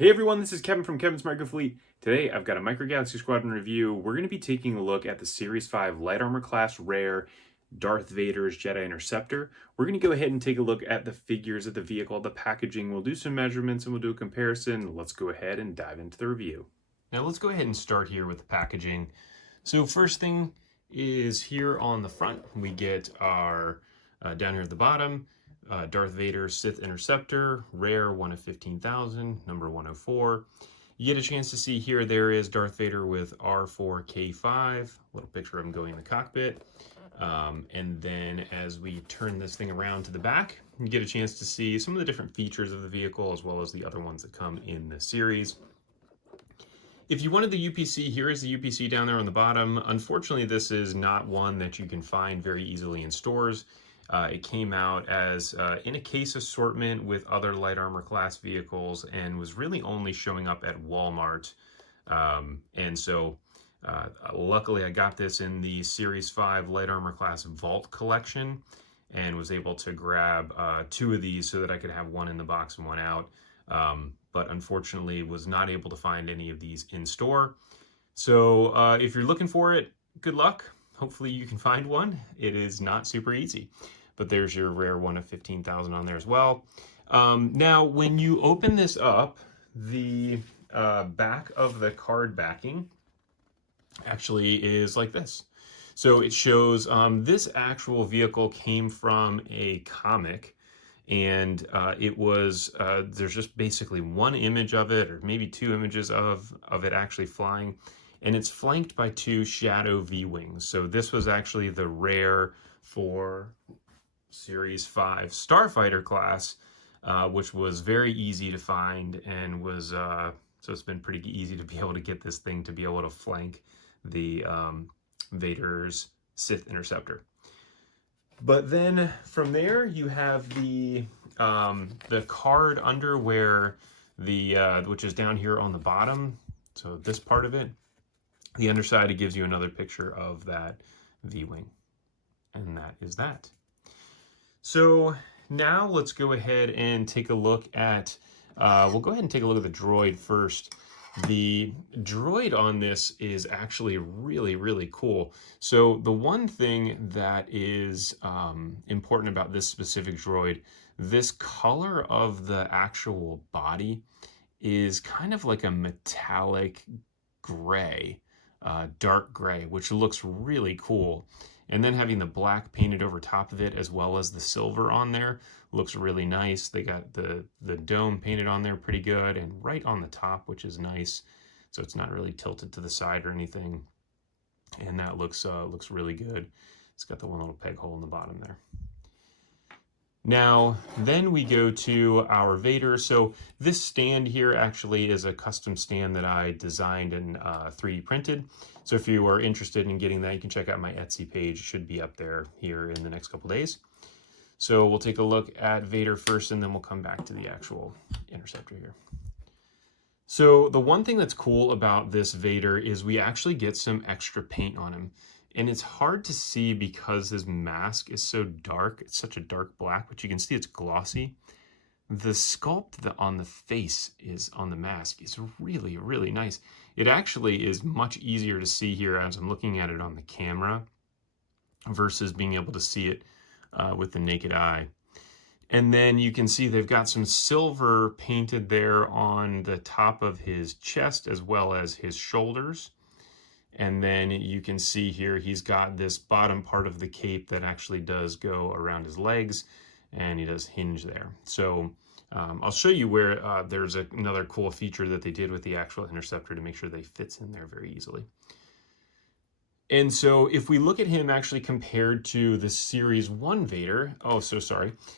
Hey everyone, this is Kevin from Kevin's Micro Fleet. Today I've got a Micro Galaxy Squadron review. We're going to be taking a look at the Series 5 Light Armor Class Rare Darth Vader's Jedi Interceptor. We're going to go ahead and take a look at the figures of the vehicle, the packaging. We'll do some measurements and we'll do a comparison. Let's go ahead and dive into the review. Now let's go ahead and start here with the packaging. So first thing is here on the front, we get our, down here at the bottom, Darth Vader Sith Interceptor, rare, 1 of 15,000, number 104. You get a chance to see here, there is Darth Vader with R4K5, little picture of him going in the cockpit. And then as we turn this thing around to the back, you get a chance to see some of the different features of the vehicle as well as the other ones that come in the series. If you wanted the UPC, here is the UPC down there on the bottom. Unfortunately, this is not one that you can find very easily in stores. It came out as in a case assortment with other light armor class vehicles and was really only showing up at Walmart. Luckily I got this in the Series 5 Light Armor Class Vault collection and was able to grab 2 of these so that I could have one in the box and one out. But unfortunately was not able to find any of these in store. So if you're looking for it, good luck. Hopefully you can find one. It is not super easy. But there's your rare 1 of 15,000 on there as well. Now, when you open this up, the back of the card backing actually is like this. So it shows this actual vehicle came from a comic, and it was, there's just basically one image of it, or maybe 2 images of it actually flying, and it's flanked by 2 Shadow V-Wings. So this was actually the rare for Series 5 Starfighter class, which was very easy to find and was, so it's been pretty easy to be able to get this thing to be able to flank the Vader's Sith Interceptor. But then from there you have the card under where the which is down here on the bottom. So this part of it, the underside, it gives you another picture of that V-wing, and that is that. So now let's go ahead and take a look at. We'll go ahead and take a look at the droid first. The droid on this is actually really, really cool. So the one thing that is important about this specific droid, this color of the actual body is kind of like a metallic gray, dark gray, which looks really cool. And then having the black painted over top of it as well as the silver on there looks really nice. They got the dome painted on there pretty good and right on the top, which is nice. So it's not really tilted to the side or anything. And that looks really good. It's got the one little peg hole in the bottom there. Now, then we go to our Vader. So this stand here actually is a custom stand that I designed and 3D printed. So if you are interested in getting that, you can check out my Etsy page. It should be up there here in the next couple days. So we'll take a look at Vader first, and then we'll come back to the actual Interceptor here. So the one thing that's cool about this Vader is we actually get some extra paint on him. And it's hard to see because his mask is so dark. It's such a dark black, but you can see it's glossy. The sculpt on the face is on the mask is really, really nice. It actually is much easier to see here as I'm looking at it on the camera versus being able to see it with the naked eye. And then you can see they've got some silver painted there on the top of his chest as well as his shoulders. And then you can see here he's got this bottom part of the cape that actually does go around his legs, and he does hinge there. So I'll show you where there's another cool feature that they did with the actual Interceptor to make sure they fits in there very easily. And so if we look at him actually compared to the Series 1 Vader,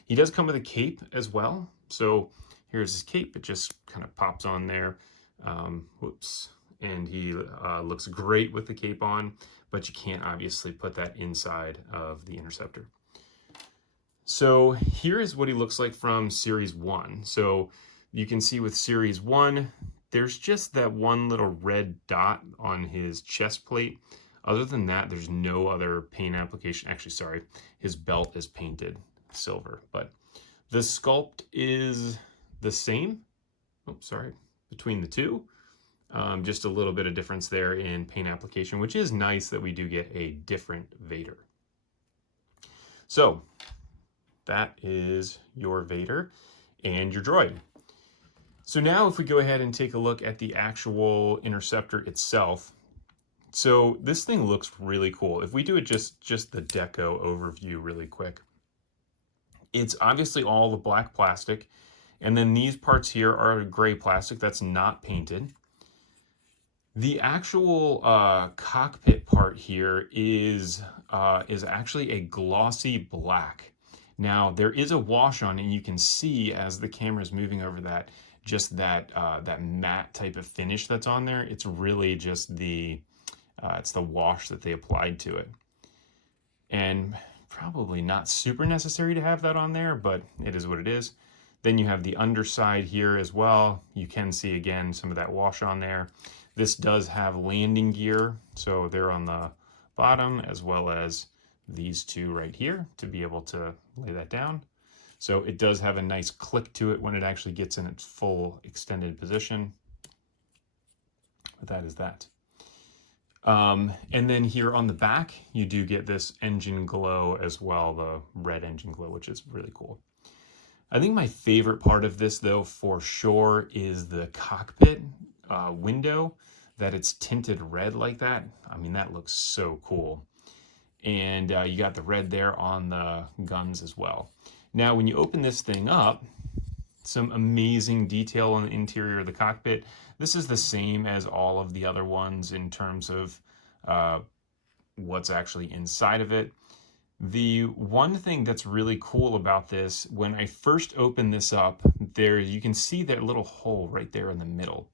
he does come with a cape as well. So here's his cape. It just kind of pops on there. And he looks great with the cape on, but you can't obviously put that inside of the Interceptor. So here is what he looks like from Series 1. So you can see with Series 1, there's just that one little red dot on his chest plate. Other than that, there's no other paint application. Actually, sorry, his belt is painted silver, but the sculpt is the same. Oh, sorry, between the two. Just a little bit of difference there in paint application, which is nice that we do get a different Vader. So that is your Vader and your droid. So now if we go ahead and take a look at the actual Interceptor itself, so this thing looks really cool. If we do it just the deco overview really quick, it's obviously all the black plastic, and then these parts here are gray plastic that's not painted. The actual cockpit part here is actually a glossy black. Now there is a wash on it, and you can see as the camera is moving over that, just that matte type of finish that's on there. It's really just it's the wash that they applied to it, and probably not super necessary to have that on there, but it is what it is. Then you have the underside here as well. You can see again some of that wash on there. This does have landing gear, so they're on the bottom, as well as these two right here to be able to lay that down. So it does have a nice click to it when it actually gets in its full extended position. But that is that. And then here on the back, you do get this engine glow as well, the red engine glow, which is really cool. I think my favorite part of this, though, for sure, is the cockpit window, that it's tinted red like that. I mean, that looks so cool. And you got the red there on the guns as well. Now, when you open this thing up, some amazing detail on the interior of the cockpit. This is the same as all of the other ones in terms of what's actually inside of it. The one thing that's really cool about this, when I first opened this up, there you can see that little hole right there in the middle,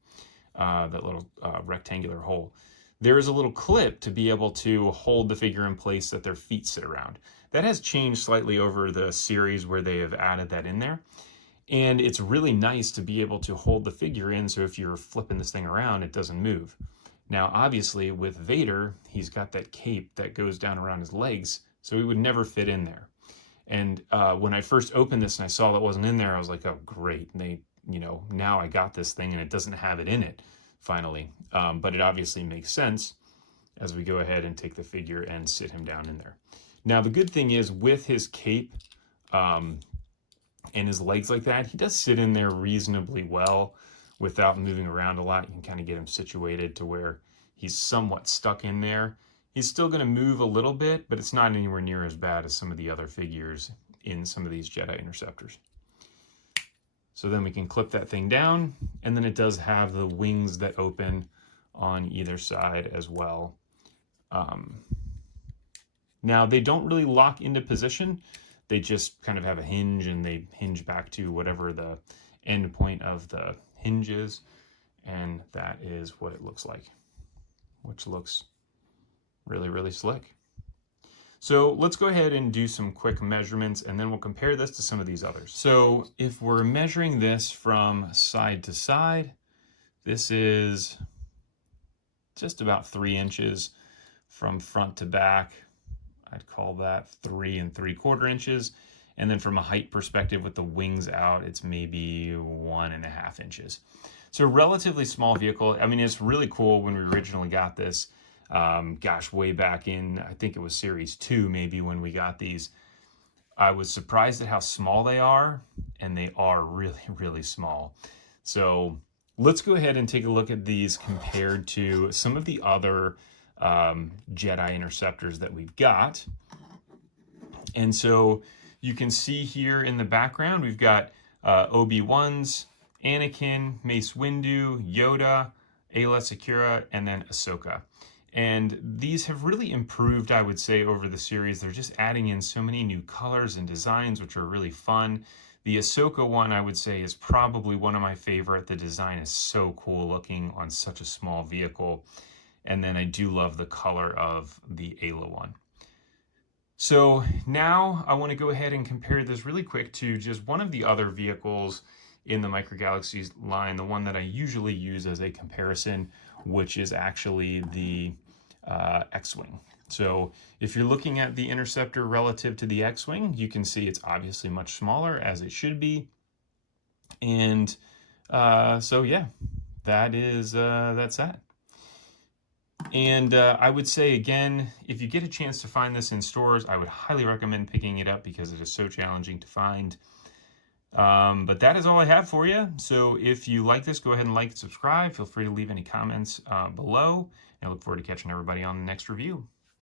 that little rectangular hole. There is a little clip to be able to hold the figure in place that their feet sit around. That has changed slightly over the series where they have added that in there. And it's really nice to be able to hold the figure in, so if you're flipping this thing around, it doesn't move. Now, obviously, with Vader, he's got that cape that goes down around his legs, so he would never fit in there. And when I first opened this and I saw that wasn't in there, I was like, oh, great. And now I got this thing and it doesn't have it in it, finally. But it obviously makes sense as we go ahead and take the figure and sit him down in there. Now, the good thing is with his cape and his legs like that, he does sit in there reasonably well without moving around a lot. You can kind of get him situated to where he's somewhat stuck in there. He's still going to move a little bit, but it's not anywhere near as bad as some of the other figures in some of these Jedi Interceptors. So then we can clip that thing down, and then it does have the wings that open on either side as well. Now, they don't really lock into position. They just kind of have a hinge, and they hinge back to whatever the end point of the hinge is, and that is what it looks like, which looks really, really slick. So let's go ahead and do some quick measurements, and then we'll compare this to some of these others. So if we're measuring this from side to side, this is just about 3 inches from front to back. I'd call that 3 3/4 inches. And then from a height perspective with the wings out, it's maybe 1.5 inches. So relatively small vehicle. I mean, it's really cool. When we originally got this, way back in, I think it was Series 2 maybe when we got these, I was surprised at how small they are, and they are really, really small. So let's go ahead and take a look at these compared to some of the other Jedi Interceptors that we've got. And so you can see here in the background, we've got Obi-Wan's, Anakin, Mace Windu, Yoda, Ayla Secura, and then Ahsoka. And these have really improved, I would say, over the series. They're just adding in so many new colors and designs, which are really fun. The Ahsoka one, I would say, is probably one of my favorite. The design is so cool looking on such a small vehicle. And then I do love the color of the Ayla one. So now I want to go ahead and compare this really quick to just one of the other vehicles in the Micro Galaxies line, the one that I usually use as a comparison, which is actually the X-Wing. So if you're looking at the Interceptor relative to the X-Wing, you can see it's obviously much smaller, as it should be. And so yeah, that's that. And I would say, again, if you get a chance to find this in stores, I would highly recommend picking it up because it is so challenging to find. But that is all I have for you. So if you like this, go ahead and like and subscribe. Feel free to leave any comments below. And I look forward to catching everybody on the next review.